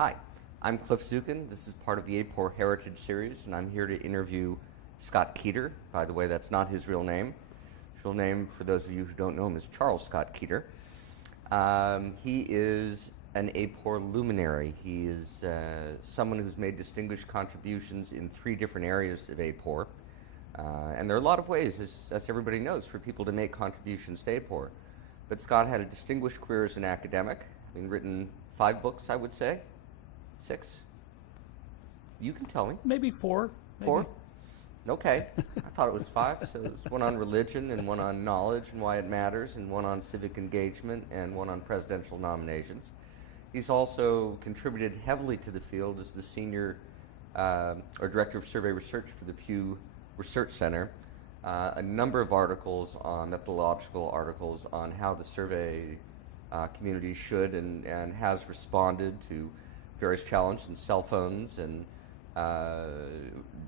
Hi, I'm Cliff Zukin. This is part of the AAPOR Heritage Series, and I'm here to interview Scott Keeter. By the way, that's not his real name. His real name, for those of you who don't know him, is Charles Scott Keeter. He is an AAPOR luminary. He is someone who's made distinguished contributions in 3 different areas of AAPOR. And there are a lot of ways, as everybody knows, for people to make contributions to AAPOR. But Scott had a distinguished career as an academic, having written 5 books, I would say. 6? You can tell me. Maybe 4. 4? Okay. I thought it was 5. So there's one on religion, and one on knowledge and why it matters, and one on civic engagement, and one on presidential nominations. He's also contributed heavily to the field as the senior or director of survey research for the Pew Research Center. A number of articles, methodological articles, on how the survey community should and has responded to various challenges in cell phones and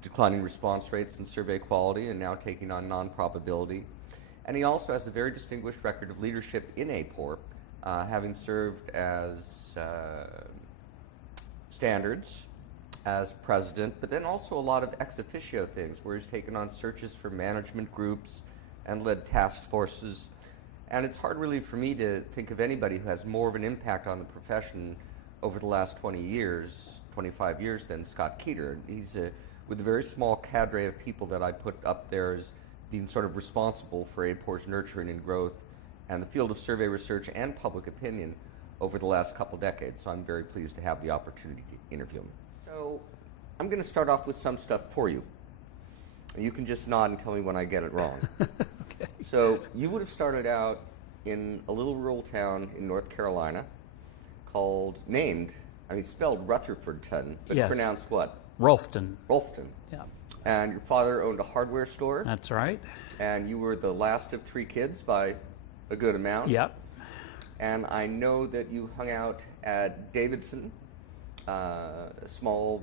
declining response rates and survey quality, and now taking on non-probability. And he also has a very distinguished record of leadership in AAPOR, having served as standards, as president, but then also a lot of ex officio things, where he's taken on searches for management groups and led task forces. And it's hard really for me to think of anybody who has more of an impact on the profession over the last 20 years, 25 years than Scott Keeter. He's with a very small cadre of people that I put up there as being sort of responsible for AAPOR's nurturing and growth and the field of survey research and public opinion over the last couple decades. So I'm very pleased to have the opportunity to interview him. So I'm going to start off with some stuff for you. You can just nod and tell me when I get it wrong. Okay. So you would have started out in a little rural town in North Carolina spelled Rutherfordton, but yes. Pronounced what? Rolfton. Rolfton. Yeah. And your father owned a hardware store? That's right. And you were the last of 3 kids by a good amount? Yep. And I know that you hung out at Davidson, a small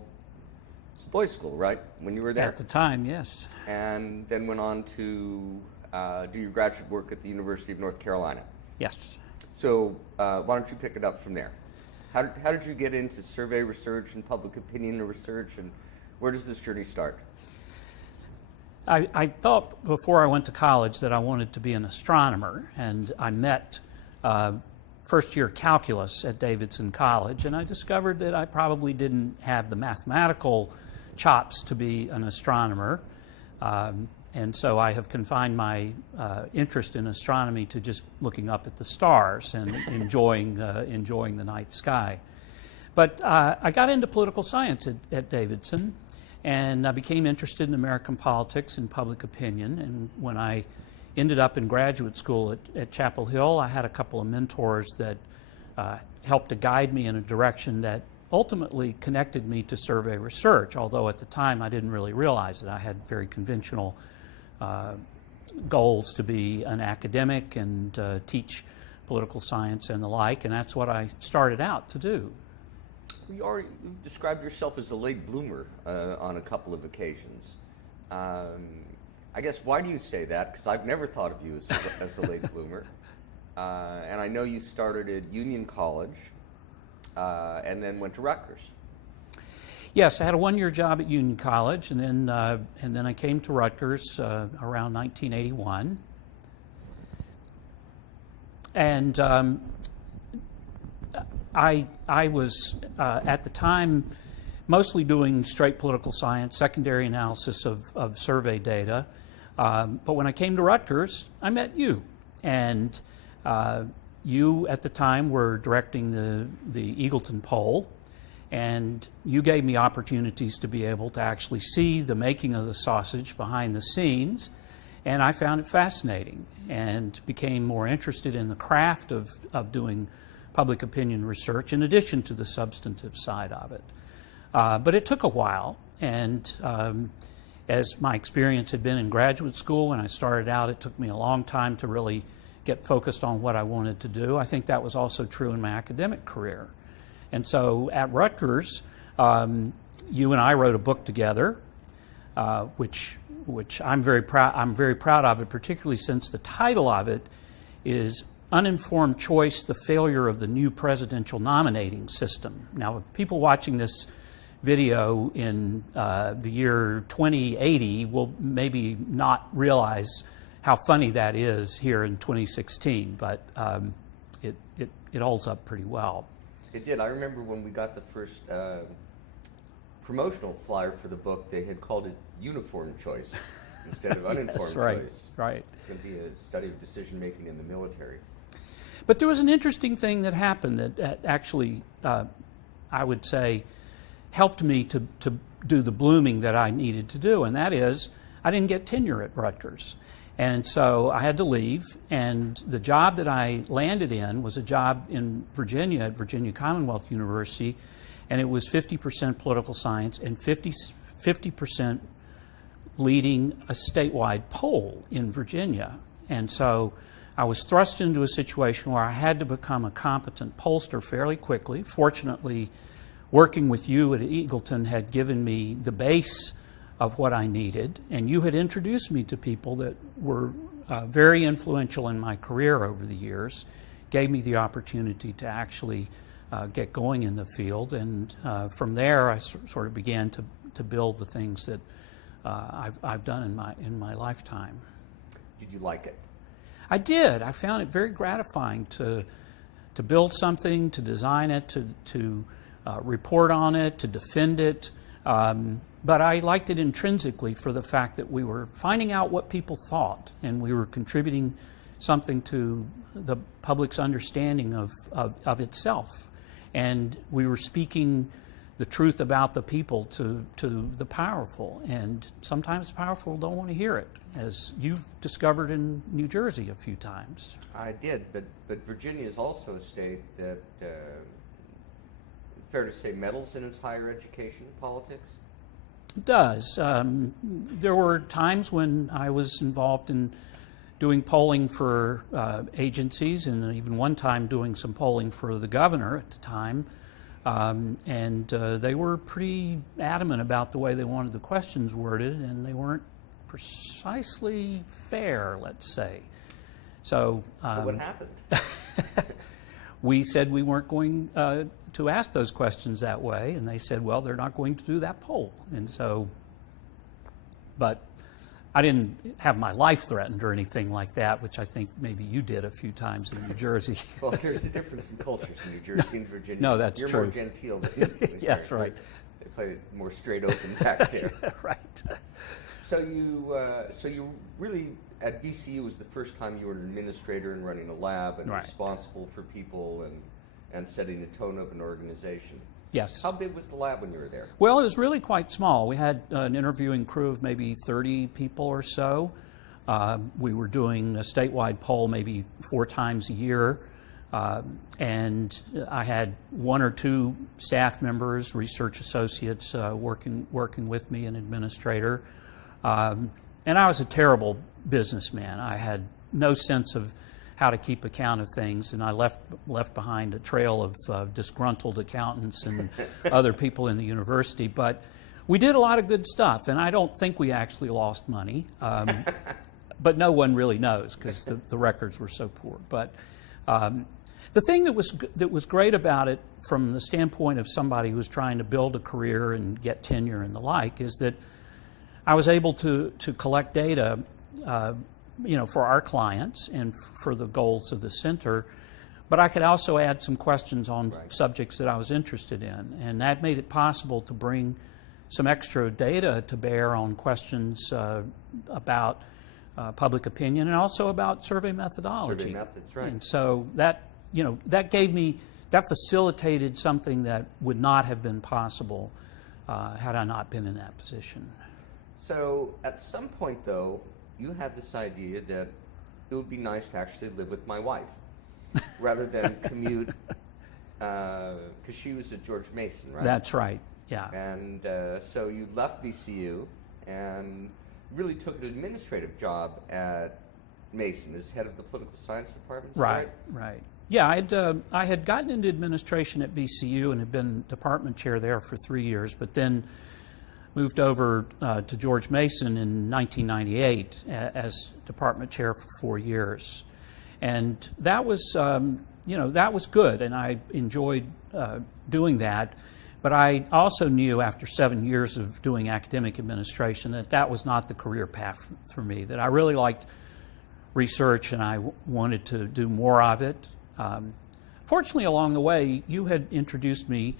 boys' school, right, when you were there? At the time, yes. And then went on to do your graduate work at the University of North Carolina? Yes. So why don't you pick it up from there? How did you get into survey research and public opinion research, and where does this journey start? I thought before I went to college that I wanted to be an astronomer, and I met first-year calculus at Davidson College, and I discovered that I probably didn't have the mathematical chops to be an astronomer, and so I have confined my interest in astronomy to just looking up at the stars and enjoying the night sky. But I got into political science at Davidson, and I became interested in American politics and public opinion. And when I ended up in graduate school at Chapel Hill, I had a couple of mentors that helped to guide me in a direction that ultimately connected me to survey research, although at the time I didn't really realize it. I had very conventional goals to be an academic and teach political science and the like, and that's what I started out to do. You described yourself as a late bloomer on a couple of occasions. I guess, why do you say that? Because I've never thought of you as a late bloomer. And I know you started at Union College and then went to Rutgers. Yes, I had a 1-year job at Union College, and then I came to Rutgers around 1981. And I was at the time mostly doing straight political science, secondary analysis of survey data. But when I came to Rutgers, I met you, and you at the time were directing the Eagleton poll. And you gave me opportunities to be able to actually see the making of the sausage behind the scenes, and I found it fascinating and became more interested in the craft of doing public opinion research in addition to the substantive side of it. But it took a while, and as my experience had been in graduate school when I started out, it took me a long time to really get focused on what I wanted to do. I think that was also true in my academic career. And so at Rutgers, you and I wrote a book together, which I'm very proud of it, particularly since the title of it is uninformed choice, the failure of the new presidential nominating system. Now, people watching this video in the year 2080 will maybe not realize how funny that is here in 2016, but it holds up pretty well. It did. I remember when we got the first promotional flyer for the book, they had called it uniform choice instead of uninformed Yes, right, choice. right. It's going to be a study of decision making in the military. But there was an interesting thing that happened that actually, I would say, helped me to do the blooming that I needed to do, and that is I didn't get tenure at Rutgers. And so I had to leave, and the job that I landed in was a job in Virginia at Virginia Commonwealth University, and it was 50% political science and 50% leading a statewide poll in Virginia. And so I was thrust into a situation where I had to become a competent pollster fairly quickly. Fortunately, working with you at Eagleton had given me the base of what I needed, and you had introduced me to people that were very influential in my career over the years, gave me the opportunity to actually get going in the field, and from there I sort of began to build the things that I've done in my lifetime. Did you like it? I did. I found it very gratifying to build something, to design it, to report on it, to defend it. But I liked it intrinsically for the fact that we were finding out what people thought, and we were contributing something to the public's understanding of itself. And we were speaking the truth about the people to the powerful. And sometimes the powerful don't want to hear it, as you've discovered in New Jersey a few times. I did, but Virginia is also a state that, fair to say, meddles in its higher education politics? It does. There were times when I was involved in doing polling for agencies, and even one time doing some polling for the governor at the time. And they were pretty adamant about the way they wanted the questions worded, and they weren't precisely fair, let's say. So what happened? We said we weren't going to ask those questions that way, and they said, well, they're not going to do that poll. And so, but I didn't have my life threatened or anything like that, which I think maybe you did a few times in New Jersey. Well, there's a difference in cultures in New Jersey and Virginia. No, that's You're true. more genteel than Yes, right. They play it more straight open back there. Right. So you really, at VCU was the first time you were an administrator and running a lab and Right. responsible for people and setting the tone of an organization. Yes. How big was the lab when you were there? Well, it was really quite small. We had an interviewing crew of maybe 30 people or so. We were doing a statewide poll maybe 4 times a year. And I had 1 or 2 staff members, research associates working with me, an administrator. And I was a terrible businessman. I had no sense of how to keep account of things, and I left behind a trail of disgruntled accountants and other people in the university. But we did a lot of good stuff, and I don't think we actually lost money. But no one really knows because the records were so poor. But the thing that was great about it from the standpoint of somebody who was trying to build a career and get tenure and the like is that I was able to collect data for our clients and for the goals of the center, but I could also add some questions on Right. subjects that I was interested in, and that made it possible to bring some extra data to bear on questions about public opinion and also about survey methodology. Survey methods, right. And so that facilitated something that would not have been possible had I not been in that position. So at some point, though, you had this idea that it would be nice to actually live with my wife rather than commute, because she was at George Mason, right? That's right, yeah. And so you left VCU and really took an administrative job at Mason as head of the political science department. Right. Yeah, I had gotten into administration at VCU and had been department chair there for 3 years, but then moved over to George Mason in 1998 as department chair for 4 years. And that was, that was good, and I enjoyed doing that. But I also knew after 7 years of doing academic administration that that was not the career path for me, that I really liked research and I wanted to do more of it. Fortunately, along the way, you had introduced me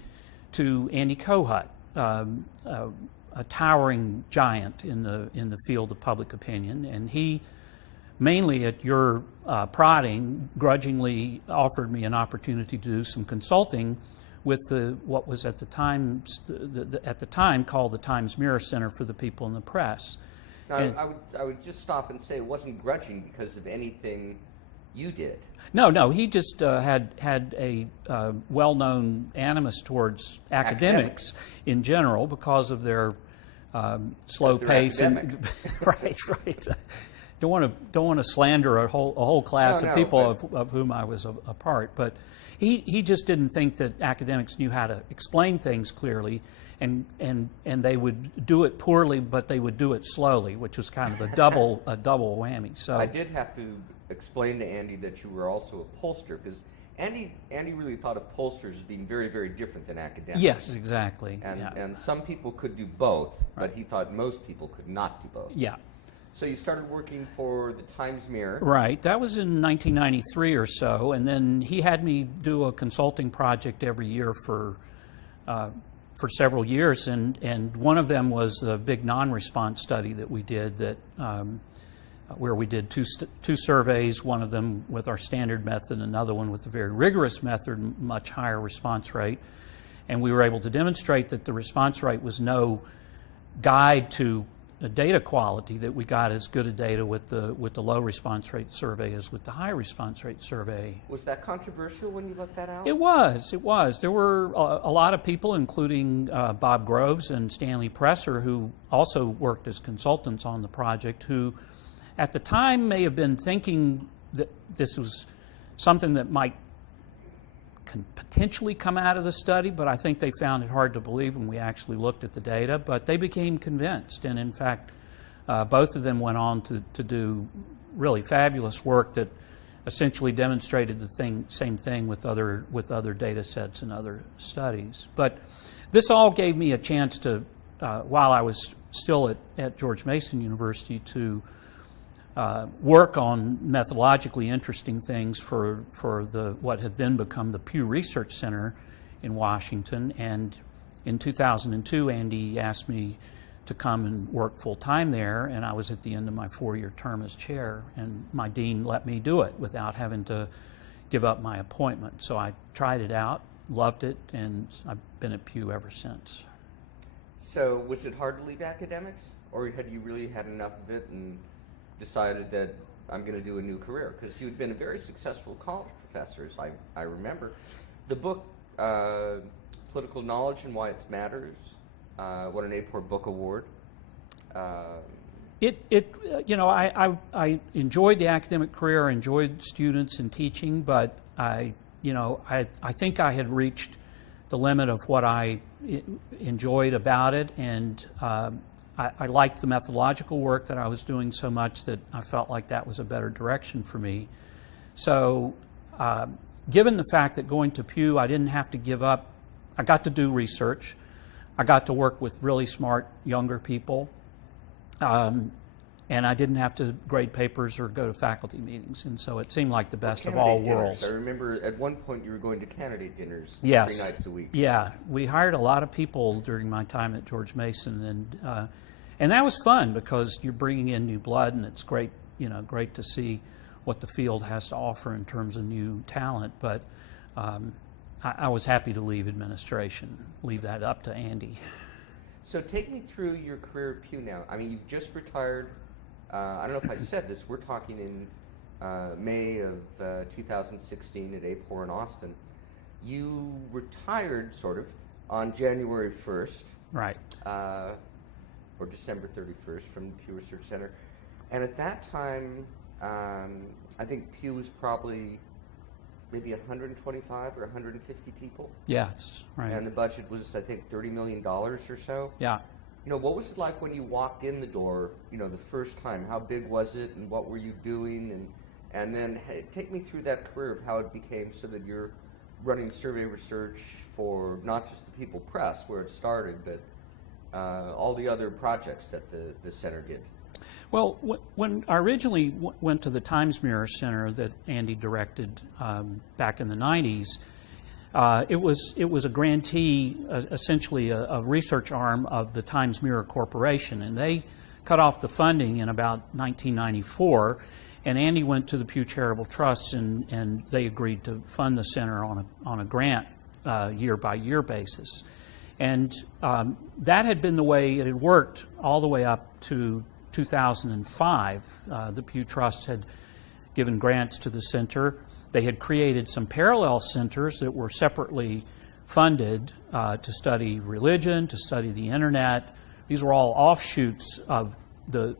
to Andy Kohut, a towering giant in the field of public opinion, and he, mainly at your prodding, grudgingly offered me an opportunity to do some consulting with what was at the time called the Times Mirror Center for the People in the Press. Now, I would just stop and say it wasn't grudging because of anything you did. No, he just had a well-known animus towards academics in general because of their slow pace and right. Don't want to slander a whole class of people of whom I was a part, but he just didn't think that academics knew how to explain things clearly, and they would do it poorly, but they would do it slowly, which was kind of a double whammy. So I did have to explain to Andy that you were also a pollster, because Andy really thought of pollsters as being very, very different than academics. Yes, exactly. And some people could do both, but he thought most people could not do both. Yeah. So you started working for the Times Mirror. Right. That was in 1993 or so, and then he had me do a consulting project every year for several years, and one of them was a big non-response study that we did that where we did two surveys, one of them with our standard method, another one with a very rigorous method, much higher response rate, and we were able to demonstrate that the response rate was no guide to the data quality, that we got as good a data with the low response rate survey as with the high response rate survey. Was that controversial when you let that out? It was. There were a lot of people, including Bob Groves and Stanley Presser, who also worked as consultants on the project, who at the time may have been thinking that this was something that might potentially come out of the study, but I think they found it hard to believe when we actually looked at the data. But they became convinced, and in fact, both of them went on to do really fabulous work that essentially demonstrated the same thing with other data sets and other studies. But this all gave me a chance to, while I was still at George Mason University, to work on methodologically interesting things for what had then become the Pew Research Center in Washington. And in 2002, Andy asked me to come and work full-time there, and I was at the end of my 4-year term as chair, and my dean let me do it without having to give up my appointment. So I tried it out, loved it, and I've been at Pew ever since. So was it hard to leave academics, or had you really had enough of it and decided that I'm going to do a new career? Because you had been a very successful college professor, as I remember. The book, Political Knowledge and Why It Matters, won an AAPOR Book Award. I enjoyed the academic career, I enjoyed students and teaching, but I think I had reached the limit of what I enjoyed about it, and I liked the methodological work that I was doing so much that I felt like that was a better direction for me. So given the fact that going to Pew, I didn't have to give up, I got to do research, I got to work with really smart younger people, and I didn't have to grade papers or go to faculty meetings, and so it seemed like the best of all worlds. I remember at one point you were going to candidate dinners 3 Yes. nights a week. Yeah, we hired a lot of people during my time at George Mason, and that was fun because you're bringing in new blood, and it's great, great to see what the field has to offer in terms of new talent. But I was happy to leave administration, leave that up to Andy. So take me through your career at Pew now. I mean, you've just retired. I don't know if I said this. We're talking in May of 2016 at AAPOR in Austin. You retired, sort of, on January 1st. Right. Or December 31st from the Pew Research Center. And at that time, I think Pew was probably maybe 125 or 150 people. Yeah, that's right. And the budget was, I think, $30 million or so. Yeah. What was it like when you walked in the door, the first time? How big was it, and what were you doing? And then take me through that career of how it became so that you're running survey research for not just the People Press, where it started, but all the other projects that the center did. Well, when I originally went to the Times Mirror Center that Andy directed back in the 90s, it was a grantee, essentially a research arm of the Times Mirror Corporation, and they cut off the funding in about 1994, and Andy went to the Pew Charitable Trust, and they agreed to fund the center on a grant year-by-year basis. And that had been the way it had worked all the way up to 2005. The Pew Trust had given grants to the center. They had created some parallel centers that were separately funded to study religion, to study the internet. These were all offshoots of the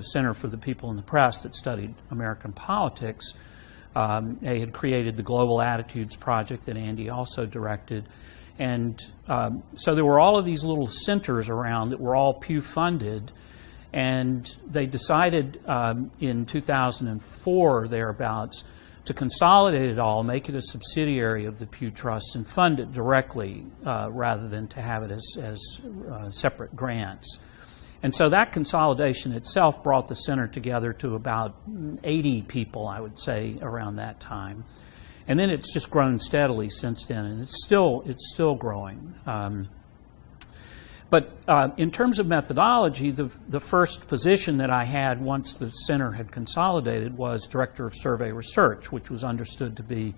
Center for the People in the Press that studied American politics. They had created the Global Attitudes Project that Andy also directed. And so there were all of these little centers around that were all Pew funded. And they decided in 2004, thereabouts, to consolidate it all, make it a subsidiary of the Pew Trust, and fund it directly rather than to have it as separate grants. And so that consolidation itself brought the center together to about 80 people, I would say, around that time. And then it's just grown steadily since then, and it's still growing. But in terms of methodology, the first position that I had once the center had consolidated was Director of Survey Research, which was understood to be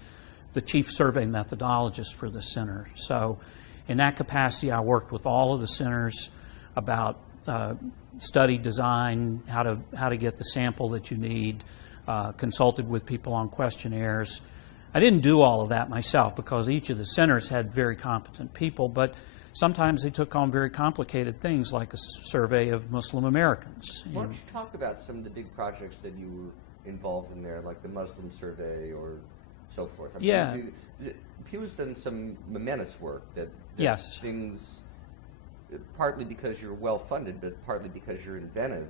the chief survey methodologist for the center. So in that capacity, I worked with all of the centers about study design, how to get the sample that you need, consulted with people on questionnaires. I didn't do all of that myself because each of the centers had very competent people, but sometimes they took on very complicated things like a survey of Muslim Americans. Why don't you talk about some of the big projects that you were involved in there, like the Muslim survey or so forth? I mean, yeah. Pew's done some momentous work that yes. Things, partly because you're well-funded, but partly because you're inventive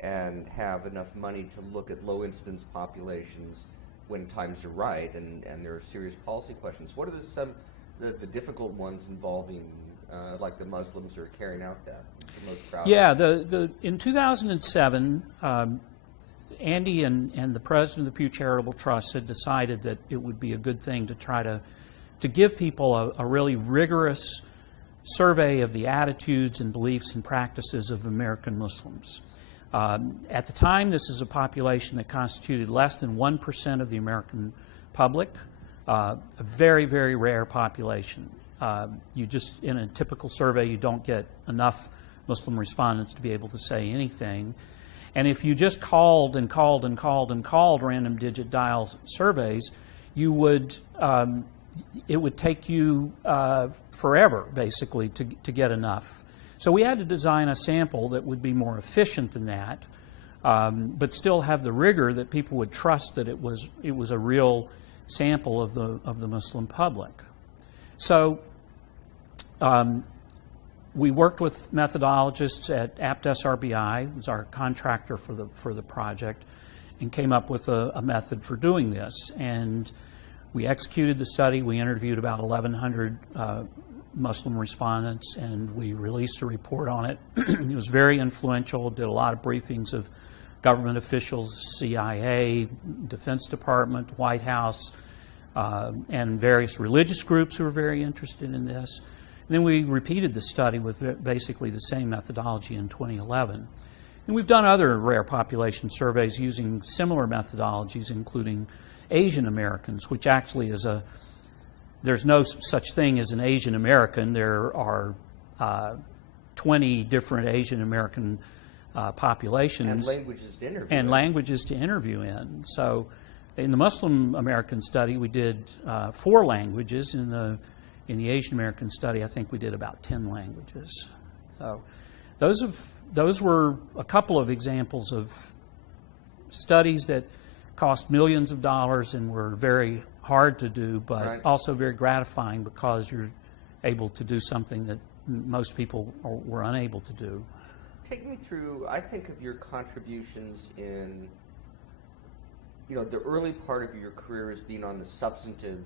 and have enough money to look at low-incidence populations when times are right and there are serious policy questions. What are some the difficult ones involving like the Muslims are carrying out that the most proud? Yeah, in 2007, Andy and the president of the Pew Charitable Trust had decided that it would be a good thing to try to give people a really rigorous survey of the attitudes and beliefs and practices of American Muslims. At the time, this is a population that constituted less than 1% of the American public, a very, very rare population. You just, in a typical survey, you don't get enough Muslim respondents to be able to say anything. And if you just called and called and called and called random digit dial surveys, you would, it would take you forever, basically, to get enough. So we had to design a sample that would be more efficient than that, but still have the rigor that people would trust that it was a real sample of the Muslim public. So we worked with methodologists at APT-SRBI, who was our contractor for the project, and came up with a method for doing this. And we executed the study. We interviewed about 1,100 Muslim respondents, and we released a report on it. It was very influential, did a lot of briefings of government officials, CIA, Defense Department, White House, and various religious groups who were very interested in this. And then we repeated the study with basically the same methodology in 2011. And we've done other rare population surveys using similar methodologies, including Asian Americans, which actually is there's no such thing as an Asian American. There are 20 different Asian American populations. And languages to interview. And languages to interview in. So in the Muslim American study, we did 4 languages. In the Asian American study, I think we did about 10 languages. So those were a couple of examples of studies that cost millions of dollars and were very hard to do, but right. also very gratifying because you're able to do something that most people were unable to do. Take me through, I think of your contributions in the early part of your career has been on the substantive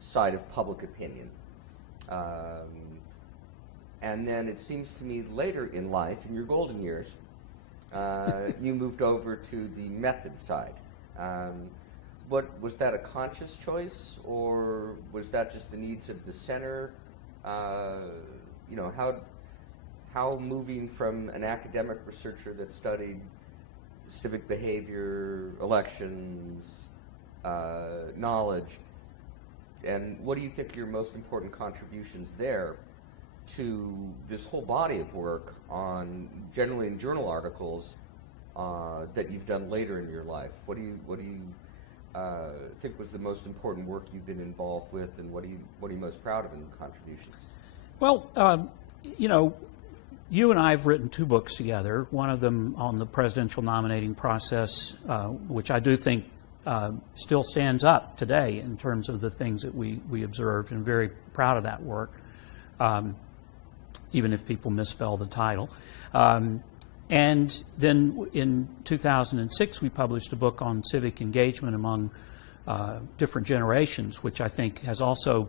side of public opinion. And then it seems to me later in life, in your golden years, you moved over to the method side. What was that, a conscious choice, or was that just the needs of the center? How moving from an academic researcher that studied civic behavior, elections, knowledge, and what do you think are your most important contributions there to this whole body of work on, generally in journal articles, that you've done later in your life? What do you think was the most important work you've been involved with, and what are you most proud of in the contributions? Well, you and I have written 2 books together, one of them on the presidential nominating process, which I do think still stands up today in terms of the things that we observed, and very proud of that work, even if people misspell the title. And then in 2006, we published a book on civic engagement among different generations, which I think has also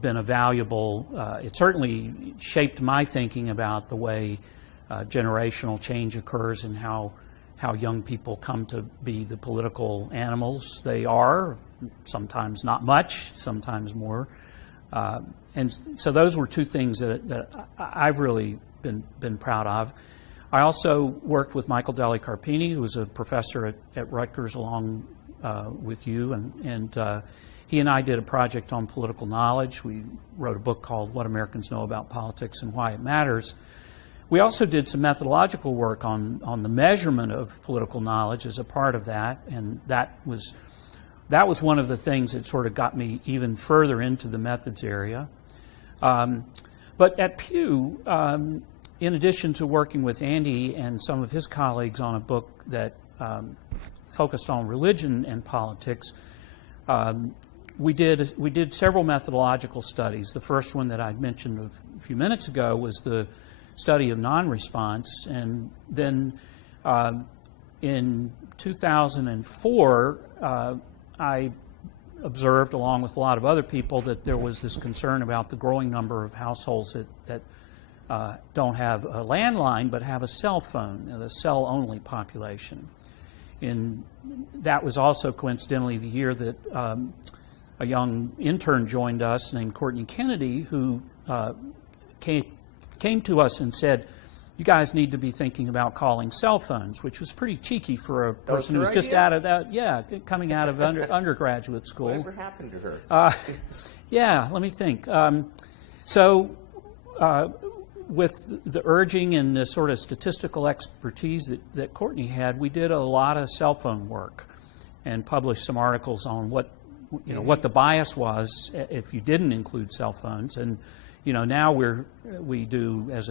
been a valuable, it certainly shaped my thinking about the way generational change occurs and how young people come to be the political animals they are, sometimes not much, sometimes more. And so those were 2 things that I've really been proud of. I also worked with Michael Deli Carpini, who was a professor at Rutgers along with you, and he and I did a project on political knowledge. We wrote a book called What Americans Know About Politics and Why It Matters. We also did some methodological work on the measurement of political knowledge as a part of that, and that was one of the things that sort of got me even further into the methods area. But at Pew, in addition to working with Andy and some of his colleagues on a book that focused on religion and politics, we did several methodological studies. The first one that I mentioned a few minutes ago was the study of non-response, and then in 2004, I observed, along with a lot of other people, that there was this concern about the growing number of households that don't have a landline but have a cell phone, the cell-only population. And that was also coincidentally the year that a young intern joined us named Courtney Kennedy, who came to us and said, "You guys need to be thinking about calling cell phones," which was pretty cheeky for a person who was just out of that, coming out of undergraduate school. Whatever happened to her? Yeah, let me think. So with the urging and the sort of statistical expertise that Courtney had, we did a lot of cell phone work and published some articles on what the bias was if you didn't include cell phones. And now we do, as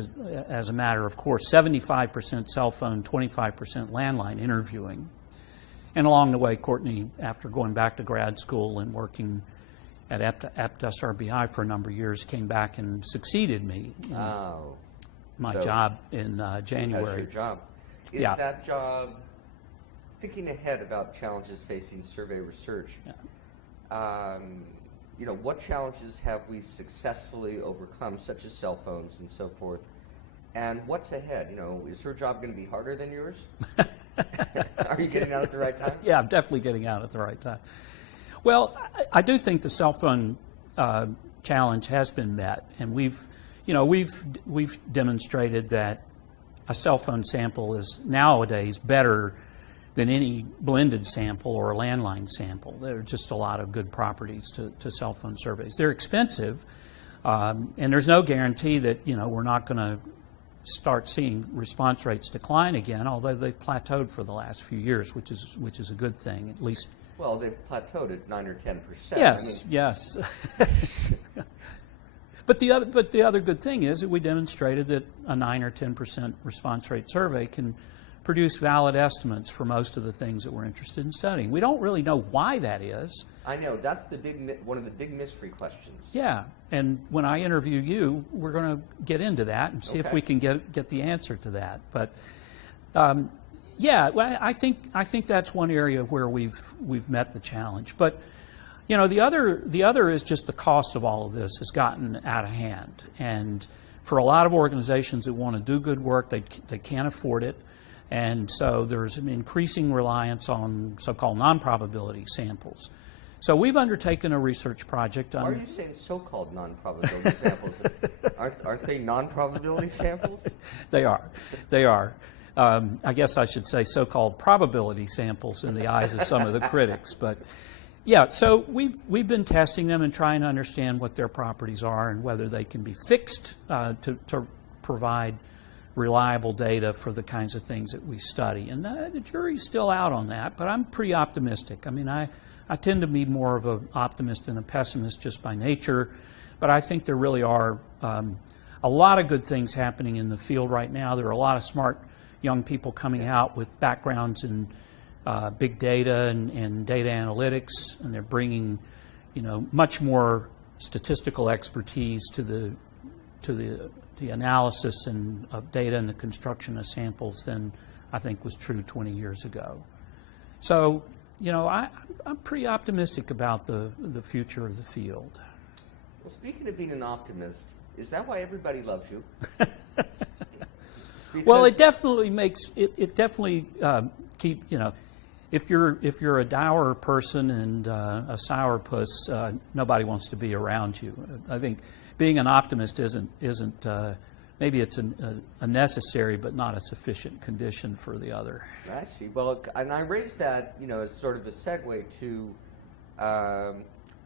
a matter of course, 75% cell phone, 25% landline interviewing. And along the way, Courtney, after going back to grad school and working at APT-SRBI for a number of years, came back and succeeded me in my job in January. That's your job. Is that job, thinking ahead about challenges facing survey research, what challenges have we successfully overcome, such as cell phones and so forth? And what's ahead? Is her job going to be harder than yours? Are you getting out at the right time? Yeah, I'm definitely getting out at the right time. Well, I do think the cell phone challenge has been met, and we've demonstrated that a cell phone sample is nowadays better than any blended sample or a landline sample. There are just a lot of good properties to cell phone surveys. They're expensive, and there's no guarantee that we're not going to start seeing response rates decline again, although they've plateaued for the last few years, which is a good thing, at least. Well, they've plateaued at 9 or 10%. Yes, yes. But the other good thing is that we demonstrated that a 9 or 10% response rate survey can produce valid estimates for most of the things that we're interested in studying. We don't really know why that is. I know. That's one of the big mystery questions. Yeah. And when I interview you, we're going to get into that and see if we can get the answer to that. But, Yeah, well, I think that's one area where we've met the challenge. But you know, the other is just the cost of all of this has gotten out of hand, and for a lot of organizations that want to do good work, they can't afford it, and so there's an increasing reliance on so-called non-probability samples. So we've undertaken a research project on... Why are you saying so-called non-probability samples? Aren't they non-probability samples? They are. They are. I guess I should say so-called probability samples in the eyes of some of the critics. But yeah, so we've been testing them and trying to understand what their properties are and whether they can be fixed to provide reliable data for the kinds of things that we study. And the jury's still out on that, but I'm pretty optimistic. I mean, I tend to be more of an optimist than a pessimist just by nature, but I think there really are a lot of good things happening in the field right now. There are a lot of smart young people coming out with backgrounds in big data and data analytics, and they're bringing, you know, much more statistical expertise to the analysis of data and the construction of samples than I think was true 20 years ago. So, you know, I'm pretty optimistic about the future of the field. Well, speaking of being an optimist, is that why everybody loves you? Well, it definitely makes it definitely keep, you know, if you're a dour person and a sourpuss, nobody wants to be around you. I think being an optimist isn't maybe it's a necessary but not a sufficient condition for the other. I see. Well, and I raised that, you know, as sort of a segue to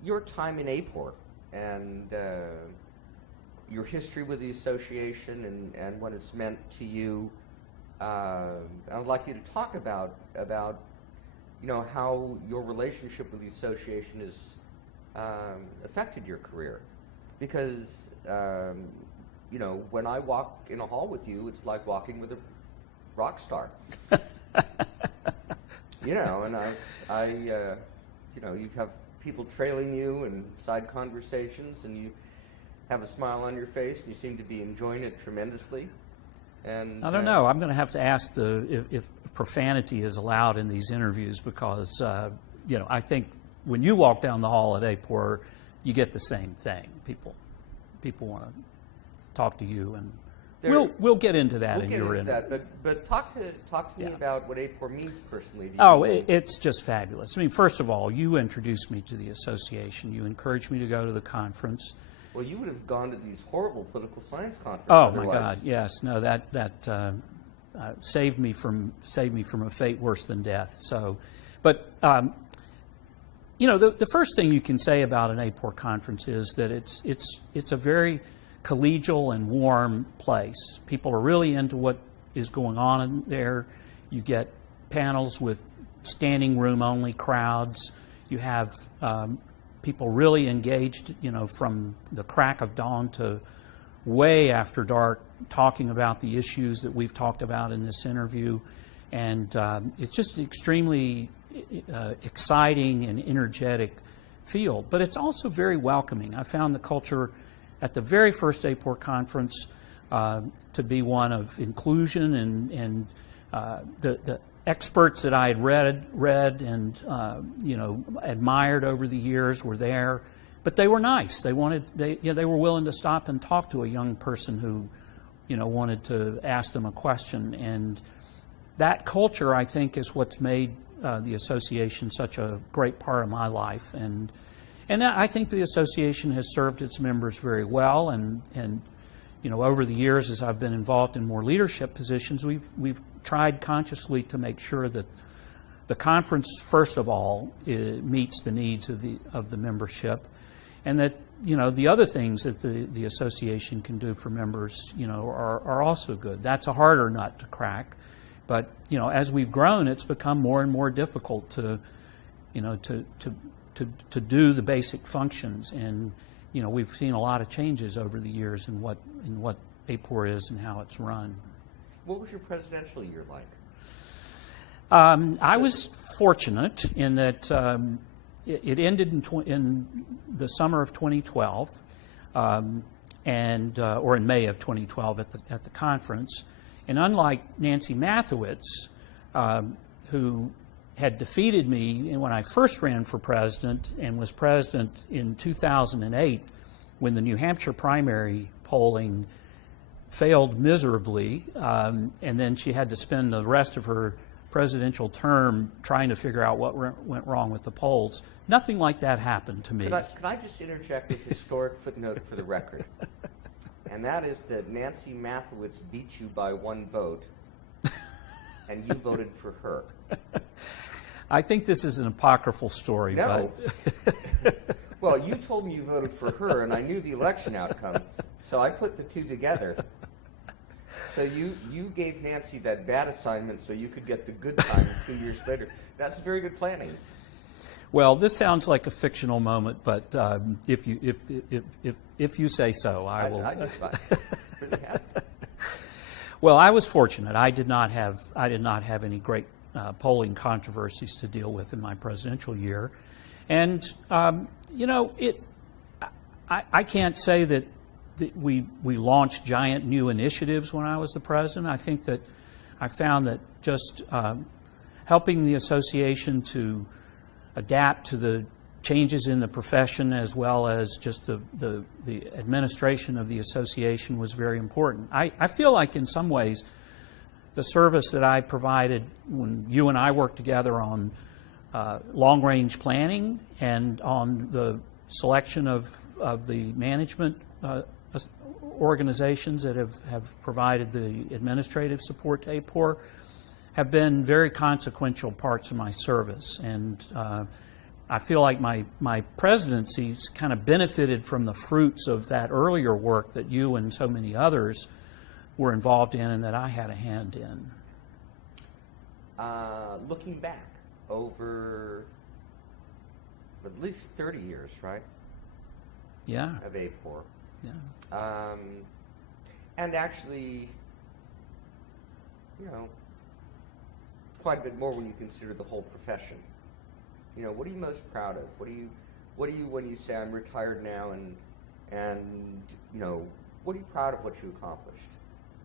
your time in AAPOR and your history with the association and what it's meant to you. I would like you to talk about you know, how your relationship with the association has affected your career, because you know, when I walk in a hall with you, it's like walking with a rock star. You know, and I you know, you have people trailing you and side conversations, and you have a smile on your face, and you seem to be enjoying it tremendously. And I don't know. I'm going to have to ask if profanity is allowed in these interviews, because you know, I think when you walk down the hall at AAPOR, you get the same thing. People want to talk to you, and we'll get into that in your interview. But talk to me about what AAPOR means personally to you. Oh, it's just fabulous. I mean, first of all, you introduced me to the association. You encouraged me to go to the conference. Well, you would have gone to these horrible political science conferences. Oh otherwise. my God, yes. No, that saved me from a fate worse than death. So, but you know, the first thing you can say about an AAPOR conference is that it's a very collegial and warm place. People are really into what is going on in there. You get panels with standing room only crowds. You have people really engaged, you know, from the crack of dawn to way after dark, talking about the issues that we've talked about in this interview. And it's just extremely exciting and energetic field. But it's also very welcoming. I found the culture at the very first AAPOR conference to be one of inclusion, and the experts that I had read and you know, admired over the years were there, but they were nice. They were willing to stop and talk to a young person who, you know, wanted to ask them a question. And that culture, I think, is what's made the association such a great part of my life. And I think the association has served its members very well. And you know, over the years, as I've been involved in more leadership positions, we've tried consciously to make sure that the conference, first of all, meets the needs of the membership, and that, you know, the other things that the association can do for members, you know, are also good. That's a harder nut to crack, but, you know, as we've grown, it's become more and more difficult to, you know, to do the basic functions. And, you know, we've seen a lot of changes over the years in what AAPOR is and how it's run. What was your presidential year like? I was fortunate in that it ended in the summer of 2012, or in May of 2012 at the conference. And unlike Nancy Mathewitz, who had defeated me when I first ran for president and was president in 2008 when the New Hampshire primary polling failed miserably, and then she had to spend the rest of her presidential term trying to figure out what went wrong with the polls. Nothing like that happened to me. Could I just interject a historic footnote for the record? And that is that Nancy Mathewitz beat you by 1 vote, and you voted for her. I think this is an apocryphal story. No. But Well, you told me you voted for her, and I knew the election outcome, so I put the two together. So you gave Nancy that bad assignment so you could get the good time 2 years later. That's very good planning. Well, this sounds like a fictional moment, but if you say so, I will. I really have. Well, I was fortunate. I did not have any great polling controversies to deal with in my presidential year, and I can't say that we launched giant new initiatives when I was the president. I think that I found that just helping the association to adapt to the changes in the profession as well as just the administration of the association was very important. I feel like in some ways the service that I provided when you and I worked together on long-range planning and on the selection of the management organizations that have provided the administrative support to AAPOR have been very consequential parts of my service. And I feel like my presidency's kind of benefited from the fruits of that earlier work that you and so many others were involved in and that I had a hand in. Looking back over at least 30 years, right? Yeah. Of AAPOR. Yeah. And actually, quite a bit more when you consider the whole profession. What are you most proud of? What do you when you say I'm retired now and what are you proud of what you accomplished?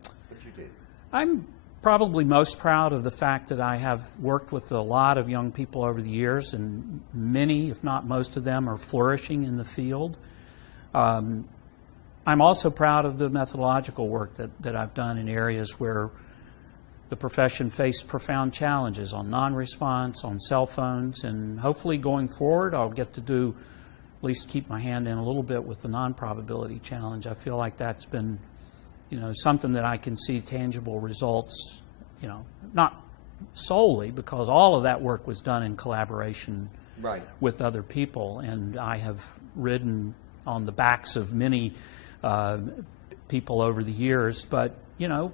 What you did? I'm probably most proud of the fact that I have worked with a lot of young people over the years, and many, if not most of them, are flourishing in the field. I'm also proud of the methodological work that I've done in areas where the profession faced profound challenges on non-response, on cell phones, and hopefully going forward I'll get to at least keep my hand in a little bit with the non-probability challenge. I feel like that's been something that I can see tangible results, not solely because all of that work was done in collaboration right. with other people, and I have ridden on the backs of many people over the years, but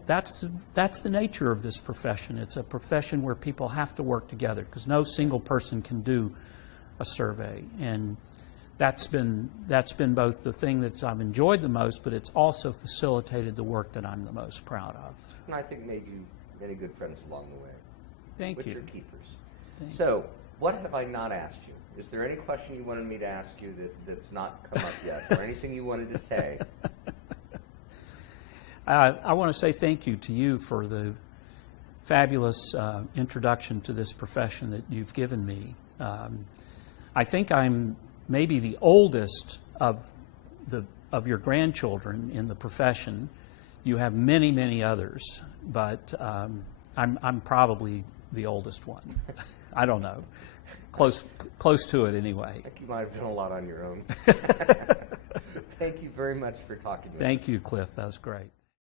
that's the nature of this profession. It's a profession where people have to work together because no single person can do a survey, and that's been both the thing that I've enjoyed the most, but it's also facilitated the work that I'm the most proud of. And I think made you many good friends along the way. Thank with you. Your keepers. So, what have I not asked you? Is there any question you wanted me to ask you that's not come up yet, or anything you wanted to say? I want to say thank you to you for the fabulous introduction to this profession that you've given me. I think I'm maybe the oldest of your grandchildren in the profession. You have many, many others, but I'm probably the oldest one. I don't know. Close to it anyway. I think you might have done a lot on your own. Thank you very much for talking with us. Thank you, Cliff. That was great.